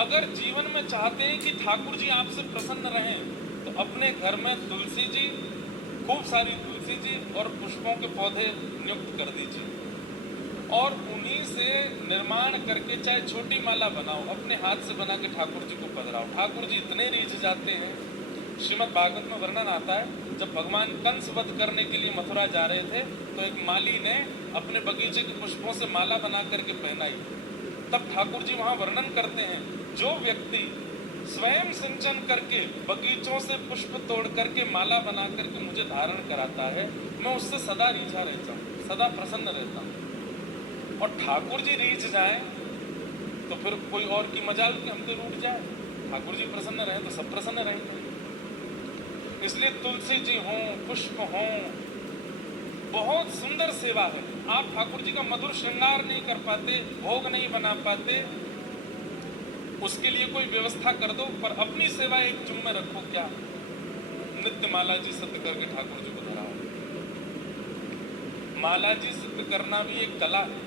अगर जीवन में चाहते हैं कि ठाकुर जी आपसे प्रसन्न रहें तो अपने घर में तुलसी जी, खूब सारी तुलसी जी और पुष्पों के पौधे नियुक्त कर दीजिए और उन्हीं से निर्माण करके चाहे छोटी माला बनाओ, अपने हाथ से बना के ठाकुर जी को पधराओ। ठाकुर जी इतने रीझ जाते हैं। श्रीमद् भागवत में वर्णन आता है, जब भगवान कंस वध करने के लिए मथुरा जा रहे थे तो एक माली ने अपने बगीचे के पुष्पों से माला बना करके पहनाई। तब ठाकुर जी वहां वर्णन करते हैं, जो व्यक्ति स्वयं सिंचन करके बगीचों से पुष्प तोड़ करके माला बना करके मुझे धारण कराता है, मैं उससे सदा रीझा रहता हूँ, सदा प्रसन्न रहता हूँ। और ठाकुर जी रीझ जाए तो फिर कोई और की मजाल कि हम तो रूठ जाए। ठाकुर जी प्रसन्न रहे तो सब प्रसन्न रहेंगे। इसलिए तुलसी जी हों, पुष्प हों, बहुत सुंदर सेवा है। आप ठाकुर जी का मधुर श्रृंगार नहीं कर पाते, भोग नहीं बना पाते, उसके लिए कोई व्यवस्था कर दो, पर अपनी सेवा एक जुम्मे रखो। क्या? नित्य माला जी सिद्ध करके ठाकुर जी को धराओ। माला जी सिद्ध करना भी एक कला है।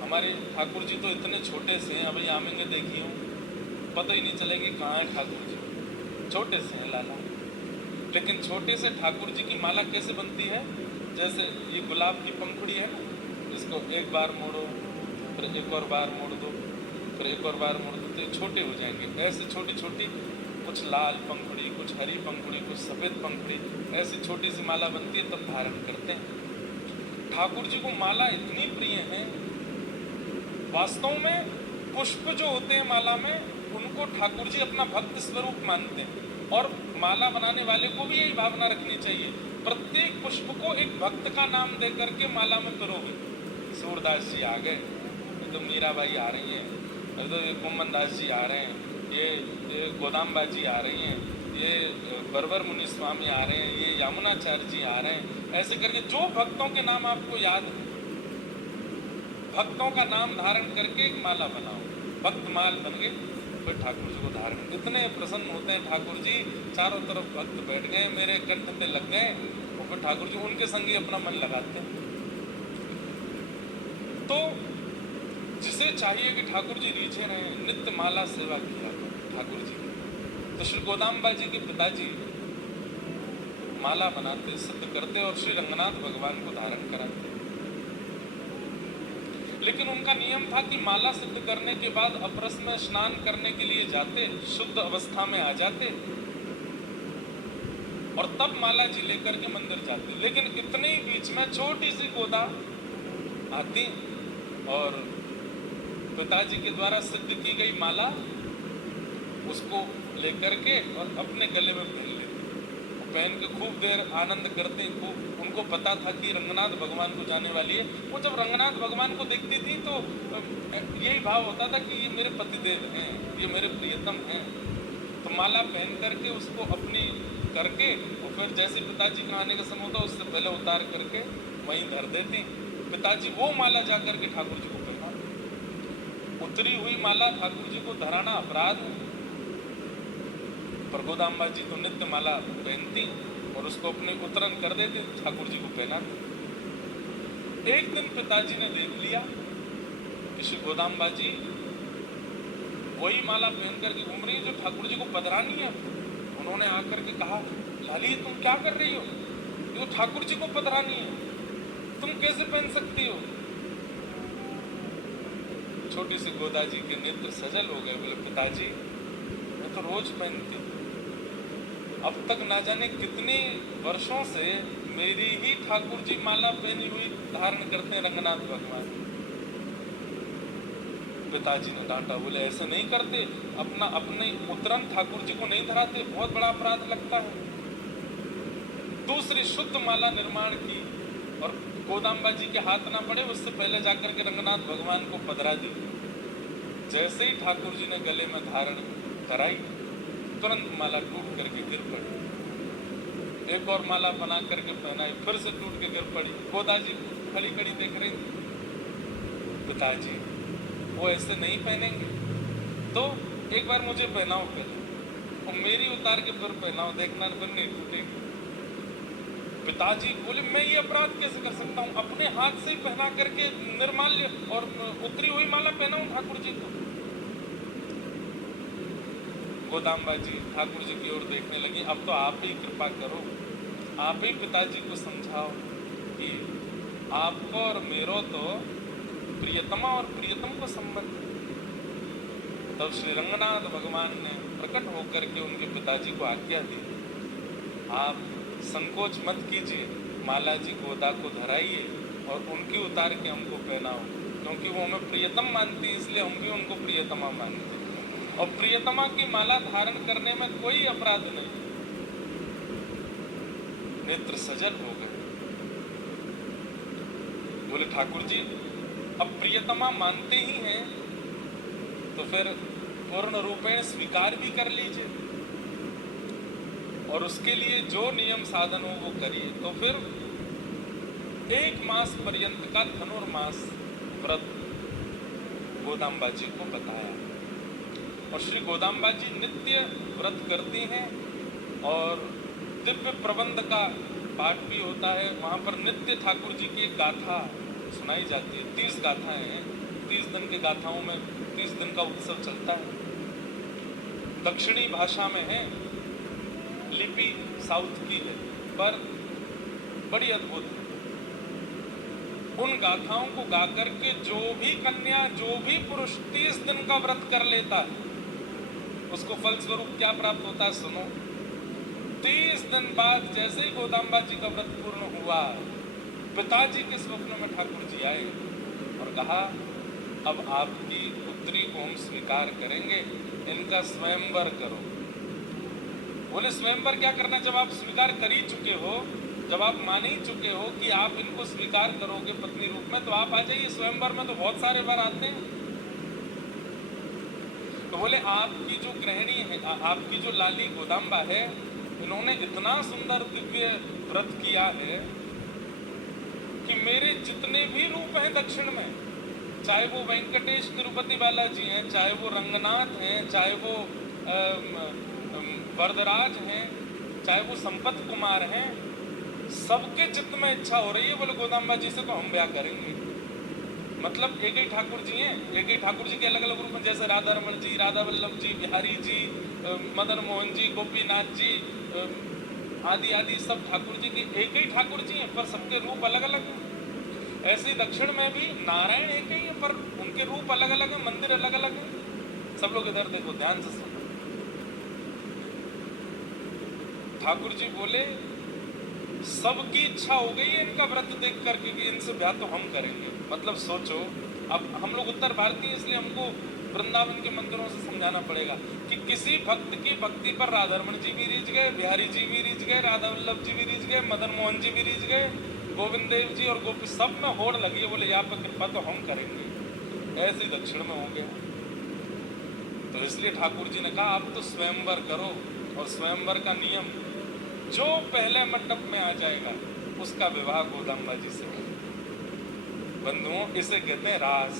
हमारे ठाकुर जी तो इतने छोटे से हैं, अभी आमेंगे देखिए, पता ही नहीं चलेगी कहाँ है ठाकुर जी, छोटे से हैं लाला। लेकिन छोटे से ठाकुर जी की माला कैसे बनती है? जैसे ये गुलाब की पंखुड़ी है ना, इसको एक बार मोड़ो, फिर एक और बार मोड़ दो, फिर एक और बार मोड़ दो, तो ये छोटे हो जाएंगे। ऐसे छोटी छोटी, कुछ लाल पंखुड़ी, कुछ हरी पंखुड़ी, कुछ सफ़ेद पंखुड़ी, ऐसी छोटी सी माला बनती है, तब धारण करते हैं। ठाकुर जी को माला इतनी प्रिय है, वास्तव में पुष्प जो होते हैं माला में, उनको ठाकुर जी अपना भक्त स्वरूप मानते हैं। और माला बनाने वाले को भी यही भावना रखनी चाहिए, प्रत्येक पुष्प को एक भक्त का नाम दे करके माला में पिरोगे। सूरदास जी आ गए, तो मीराबाई आ रही हैं, तो ये कुम्मन दास जी आ रहे हैं, ये गोदाम्बा जी आ रही हैं, ये बरबर मुनि स्वामी आ रहे हैं, ये यमुनाचार्य जी आ रहे हैं। ऐसे करके जो भक्तों के नाम आपको याद है, भक्तों का नाम धारण करके एक माला बनाओ। भक्त माल बन गए, फिर ठाकुर जी को धारण। इतने प्रसन्न होते हैं ठाकुर जी, चारों तरफ भक्त बैठ गए, मेरे कंठ पे लग गए, और फिर ठाकुर जी उनके संग ही अपना मन लगाते हैं। तो जिसे चाहिए कि ठाकुर जी रीझे रहे, नित्य माला सेवा किया ठाकुर जी की। तो श्री गोदाम्बा जी के पिताजी माला बनाते, सिद्ध करते और श्री रंगनाथ भगवान को धारण कराते। लेकिन उनका नियम था कि माला सिद्ध करने के बाद अपरस में स्नान करने के लिए जाते, शुद्ध अवस्था में आ जाते और तब माला जी लेकर के मंदिर जाते। लेकिन इतने ही बीच में छोटी सी गोदा आती और पिताजी के द्वारा सिद्ध की गई माला उसको लेकर के और अपने गले में पहन लेते, पहन के खूब देर आनंद करते। खूब उनको पता था कि रंगनाथ भगवान को जाने वाली है। वो जब रंगनाथ भगवान को देखती थी तो यही भाव होता था कि ये मेरे पतिदेव हैं, ये मेरे प्रियतम हैं। तो माला पहन करके उसको अपनी करके और फिर जैसे पिताजी का आने का समय होता उससे पहले उतार करके वहीं धर देती। पिताजी वो माला जा करके ठाकुर जी को पहना। उतरी हुई माला ठाकुर जी को धराना अपराध है, पर गोदाम्बा जी तो नित्य माला पहनती और उसको अपने उतरन कर देती, ठाकुर जी को पहनाती। एक दिन पिताजी ने देख लिया कि श्री गोदाम्बा जी वही माला पहन करके घूम रही जो ठाकुर जी को पधरानी है। उन्होंने आकर के कहा, लाली तुम क्या कर रही हो? ये ठाकुर जी को पधरानी है, तुम कैसे पहन सकती हो? छोटी सी गोदा जी के नेत्र सजल हो गए, बोले पिताजी मैं तो रोज पहनती, अब तक ना जाने कितने वर्षों से मेरी ही ठाकुर जी माला पहनी हुई धारण करते हैं रंगनाथ भगवान। पिताजी ने डांटा, बोले ऐसे नहीं करते, अपने उतरन ठाकुर जी को नहीं धराते, बहुत बड़ा अपराध लगता है। दूसरी शुद्ध माला निर्माण की और गोदाम्बा जी के हाथ ना पड़े उससे पहले जाकर के रंगनाथ भगवान को पधरा दी। जैसे ही ठाकुर जी ने गले में धारण कराई, तुरंत माला टूट करके गिर पड़ी। एक और माला बना करके पहनाई, फिर से टूट के गिर पड़ी। गोदा जी खड़ी खड़ी देख रही थी। पिताजी वो ऐसे नहीं पहनेंगे, तो एक बार मुझे पहनाओ पहले, और मेरी उतार के फिर पहनाओ, देखना फिर नहीं टूटेगी। पिताजी बोले मैं ये अपराध कैसे कर सकता हूँ, अपने हाथ से ही पहना करके निर्माल्य और उतरी हुई माला पहनाऊं ठाकुर जी को। गोदाम्बा जी ठाकुर जी की ओर देखने लगी, अब तो आप ही कृपा करो, आप ही पिताजी को समझाओ कि आपको और मेरो तो प्रियतमा और प्रियतम को संबंध है। तब श्री रंगनाथ भगवान ने प्रकट होकर के उनके पिताजी को आज्ञा दी, आप संकोच मत कीजिए, माला जी गोदा को धराइए और उनकी उतार के हमको पहनाओ, क्योंकि वो हमें प्रियतम मानती, इसलिए हम भी उनको प्रियतमा मानते हैं। और प्रियतमा की माला धारण करने में कोई अपराध नहीं। नेत्र सजल हो गए, बोले ठाकुर जी अब प्रियतमा मानते ही हैं तो फिर पूर्ण रूपेण स्वीकार भी कर लीजिए, और उसके लिए जो नियम साधन हो वो करिए। तो फिर 1 मास पर्यंत का धनुर्मास व्रत गोदाम्बा जी को बताया, और श्री गोदाम्बा जी नित्य व्रत करती हैं और दिव्य प्रबंध का पाठ भी होता है। वहाँ पर नित्य ठाकुर जी की गाथा सुनाई जाती है। 30 गाथाएं हैं, 30 दिन के गाथाओं में 30 दिन का उत्सव चलता है। दक्षिणी भाषा में है, लिपि साउथ की है, पर बड़ी अद्भुत है। उन गाथाओं को गाकर के जो भी कन्या, जो भी पुरुष 30 दिन का व्रत कर लेता है, उसको फलस्वरूप क्या प्राप्त होता है सुनो। 30 दिन बाद जैसे ही गोदाम्बा जी का व्रत पूर्ण हुआ, पिताजी के स्वप्न में ठाकुर जी आए और कहा, अब आपकी पुत्री को हम स्वीकार करेंगे, इनका स्वयंवर करो। बोले स्वयंवर क्या करना, जब आप स्वीकार कर ही चुके हो, जब आप मान ही चुके हो कि आप इनको स्वीकार करोगे पत्नी रूप में, तो आप आ जाइए स्वयंवर में, तो बहुत सारे बार आते हैं। तो बोले आपकी जो गृहिणी है, आपकी जो लाली गोदाम्बा है, इन्होंने इतना सुंदर दिव्य व्रत किया है कि मेरे जितने भी रूप हैं दक्षिण में, चाहे वो वेंकटेश तिरुपति बालाजी हैं, चाहे वो रंगनाथ हैं, चाहे वो वरदराज हैं, चाहे वो संपत कुमार हैं, सबके चित्त में इच्छा हो रही है, बोले गोदाम्बा जी से तो हम ब्याह करेंगे। मतलब एक ही ठाकुर जी हैं, एक ही ठाकुर जी के अलग अलग रूप में, जैसे राधा रमन जी, राधा वल्लभ जी, बिहारी जी, मदन मोहन जी, गोपीनाथ जी आदि आदि, सब ठाकुर जी के एक ही ठाकुर जी हैं, पर सबके रूप अलग अलग हैं। ऐसे दक्षिण में भी नारायण एक ही है, पर उनके रूप अलग अलग हैं, मंदिर अलग अलग हैं। सब लोग इधर देखो, ध्यान से सुनो। ठाकुर जी बोले सबकी इच्छा हो गई है इनका व्रत देख करके कि इनसे ब्याह तो हम करेंगे। मतलब सोचो, अब हम लोग उत्तर भारतीय, इसलिए हमको वृंदावन के मंदिरों से समझाना पड़ेगा कि किसी भक्त की भक्ति पर राधारमण जी भी रीझ गए, बिहारी जी भी रीझ गए, राधा वल्लभ जी भी रीझ गए, मदन मोहन जी भी रीझ गए, गोविंद देव जी और गोपी, सब में होड़ लगी है। बोले यहाँ पर कृपा तो हम करेंगे। ऐसे ही दक्षिण में हो गया। तो इसलिए ठाकुर जी ने कहा आप तो स्वयंवर करो, और स्वयंवर का नियम, जो पहले मंडप में आ जाएगा उसका विवाह गोदाम्बा जी से हो। बंधुओं, इसे कहते हैं रास।